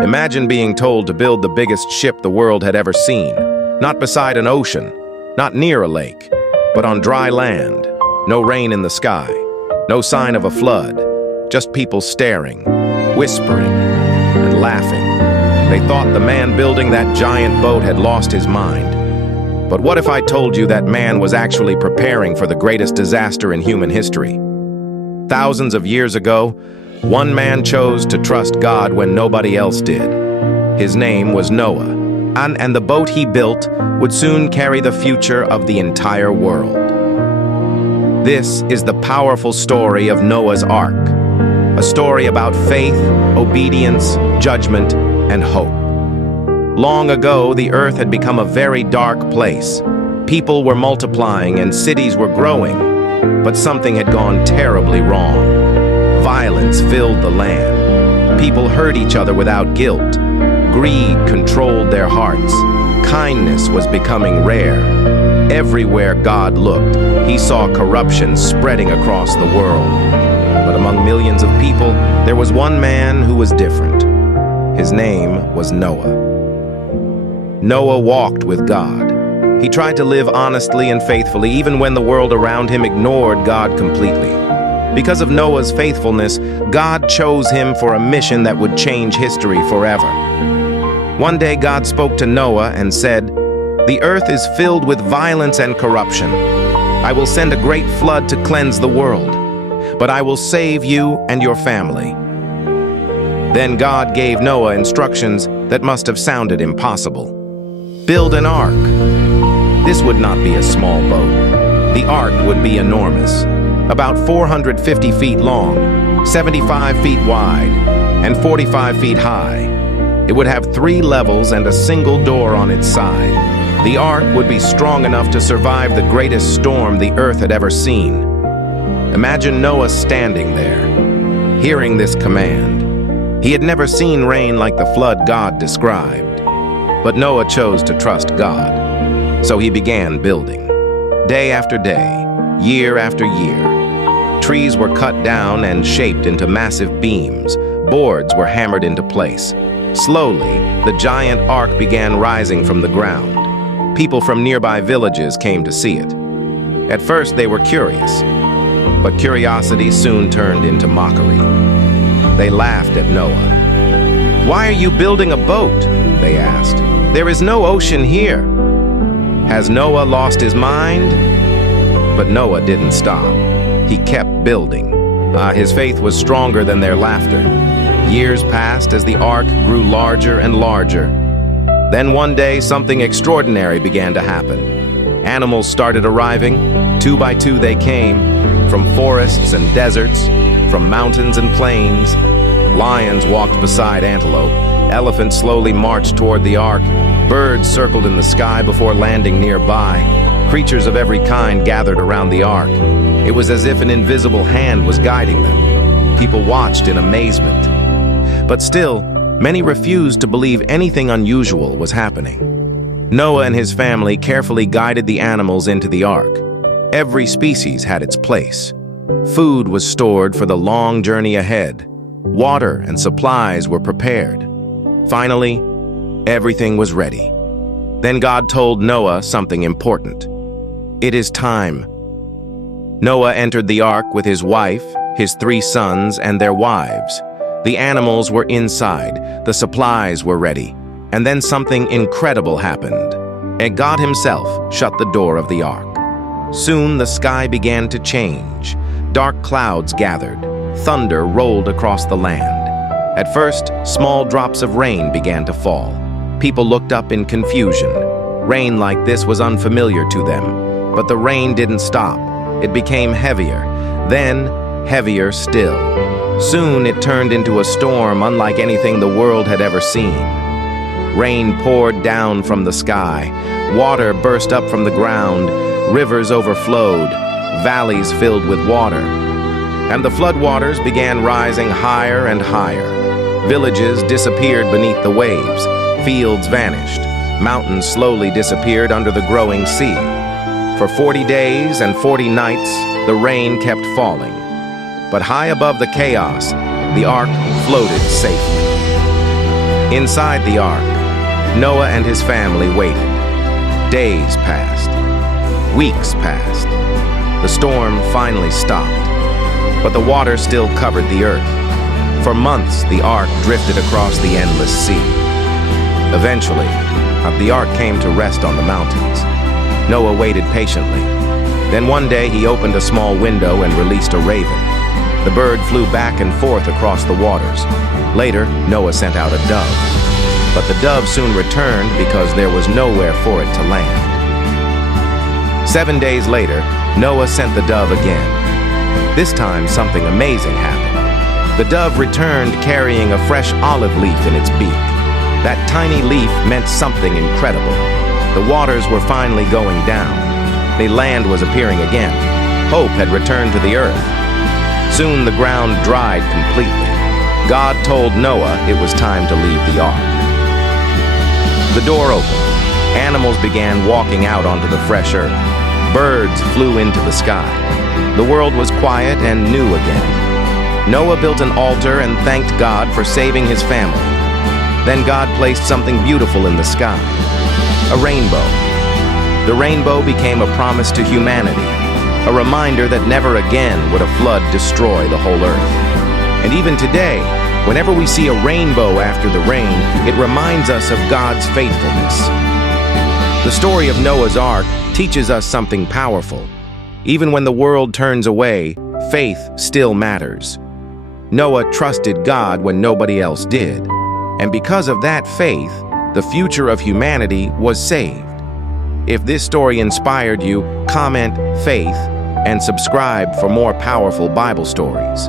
Imagine being told to build the biggest ship the world had ever seen, not beside an ocean, not near a lake, but on dry land. No rain in the sky, no sign of a flood, just people staring, whispering, and laughing. They thought the man building that giant boat had lost his mind. But what if I told you that man was actually preparing for the greatest disaster in human history? Thousands of years ago, one man chose to trust God when nobody else did. His name was Noah, and the boat he built would soon carry the future of the entire world. This is the powerful story of Noah's Ark, a story about faith, obedience, judgment, and hope. Long ago, the earth had become a very dark place. People were multiplying and cities were growing, but something had gone terribly wrong. Violence filled the land. People hurt each other without guilt. Greed controlled their hearts. Kindness was becoming rare. Everywhere God looked, he saw corruption spreading across the world. But among millions of people, there was one man who was different. His name was Noah. Noah walked with God. He tried to live honestly and faithfully, even when the world around him ignored God completely. Because of Noah's faithfulness, God chose him for a mission that would change history forever. One day, God spoke to Noah and said, "The earth is filled with violence and corruption. I will send a great flood to cleanse the world, but I will save you and your family." Then God gave Noah instructions that must have sounded impossible. Build an ark. This would not be a small boat. The ark would be enormous, about 450 feet long, 75 feet wide, and 45 feet high. It would have 3 levels and a single door on its side. The ark would be strong enough to survive the greatest storm the earth had ever seen. Imagine Noah standing there, hearing this command. He had never seen rain like the flood God described. But Noah chose to trust God. So he began building. Day after day, year after year. Trees were cut down and shaped into massive beams. Boards were hammered into place. Slowly, the giant ark began rising from the ground. People from nearby villages came to see it. At first, they were curious, but curiosity soon turned into mockery. They laughed at Noah. "Why are you building a boat?" they asked. "There is no ocean here." Has Noah lost his mind? But Noah didn't stop. He kept building. His faith was stronger than their laughter. Years passed as the ark grew larger and larger. Then one day, something extraordinary began to happen. Animals started arriving. 2 by 2 they came, from forests and deserts, from mountains and plains. Lions walked beside antelope. Elephants slowly marched toward the ark. Birds circled in the sky before landing nearby. Creatures of every kind gathered around the ark. It was as if an invisible hand was guiding them. People watched in amazement. But still, many refused to believe anything unusual was happening. Noah and his family carefully guided the animals into the ark. Every species had its place. Food was stored for the long journey ahead. Water and supplies were prepared. Finally, everything was ready. Then God told Noah something important. "It is time." Noah entered the ark with his wife, his 3 sons, and their wives. The animals were inside, the supplies were ready, and then something incredible happened. And God himself shut the door of the ark. Soon the sky began to change. Dark clouds gathered. Thunder rolled across the land. At first, small drops of rain began to fall. People looked up in confusion. Rain like this was unfamiliar to them. But the rain didn't stop. It became heavier, then heavier still. Soon it turned into a storm unlike anything the world had ever seen. Rain poured down from the sky. Water burst up from the ground. Rivers overflowed. Valleys filled with water. And the floodwaters began rising higher and higher. Villages disappeared beneath the waves. Fields vanished. Mountains slowly disappeared under the growing sea. For 40 days and 40 nights, the rain kept falling. But high above the chaos, the ark floated safely. Inside the ark, Noah and his family waited. Days passed. Weeks passed. The storm finally stopped, but the water still covered the earth. For months, the ark drifted across the endless sea. Eventually, the ark came to rest on the mountains. Noah waited patiently. Then one day he opened a small window and released a raven. The bird flew back and forth across the waters. Later, Noah sent out a dove. But the dove soon returned because there was nowhere for it to land. 7 days later, Noah sent the dove again. This time, something amazing happened. The dove returned carrying a fresh olive leaf in its beak. That tiny leaf meant something incredible. The waters were finally going down. The land was appearing again. Hope had returned to the earth. Soon the ground dried completely. God told Noah it was time to leave the ark. The door opened. Animals began walking out onto the fresh earth. Birds flew into the sky. The world was quiet and new again. Noah built an altar and thanked God for saving his family. Then God placed something beautiful in the sky, a rainbow. The rainbow became a promise to humanity, a reminder that never again would a flood destroy the whole earth. And even today, whenever we see a rainbow after the rain, it reminds us of God's faithfulness. The story of Noah's Ark teaches us something powerful. Even when the world turns away, faith still matters. Noah trusted God when nobody else did. And because of that faith, the future of humanity was saved. If this story inspired you, comment faith and subscribe for more powerful Bible stories.